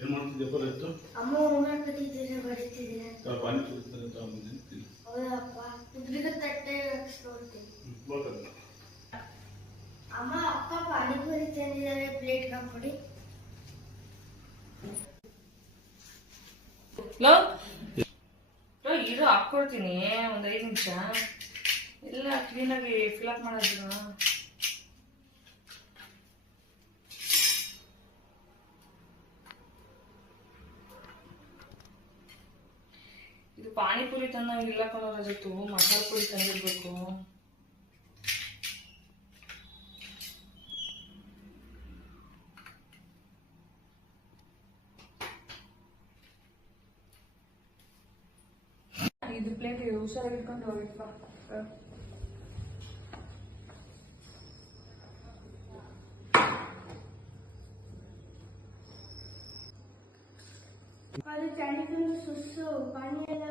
ಏನು ಮಾಡ್ತಿದ್ಯಪ್ಪ ರೈತು? ಅಮ್ಮ ಹೋಮ್ವರ್ಕ್ ಬರೀತಿದ್ರೆ ಬರೀತಿದ್ರೆ ಪಾನಿಪುರಿ ತಗೊಂಡಿದ್ದೀನಿ. ಹೌದಪ್ಪ, ಉದ್ರಿದ ತಟ್ಟೆ ನೋಡ್ತೀನಿ. ಅಮ್ಮ ಅಪ್ಪ ಪಾನಿಪುರಿ ತಂದಿದ್ದಾರೆ, ಪ್ಲೇಟ್ ಹಾಕ್ಬಿಡಿ. ಇದು ಹಾಕ್ಕೊಡ್ತೀನಿ, ಒಂದು 5 ನಿಮಿಷ ಎಲ್ಲ ಕ್ಲೀನಾಗಿ ಫಿಲ್ಅಪ್ ಮಾಡೋದು. ಇದು ಪಾನಿಪುರಿ ತಂದಂಗಿಲ್ಲ ಕಲರ್ ಜೊತೆ ಮಸಾಲೆ ಪುರಿ ತಂದಿರ್ಬೇಕು. ಇದು ಪ್ಲೇಟ್ ಹುಷಾರಾಗಿ ಇಟ್ಕೊಂಡು ಹೋಗಿಪ್ಪ. ಅದು ಚಳಿಗೂ ಸುಸ್ಸು ಪಾನಿ ಎಲ್ಲ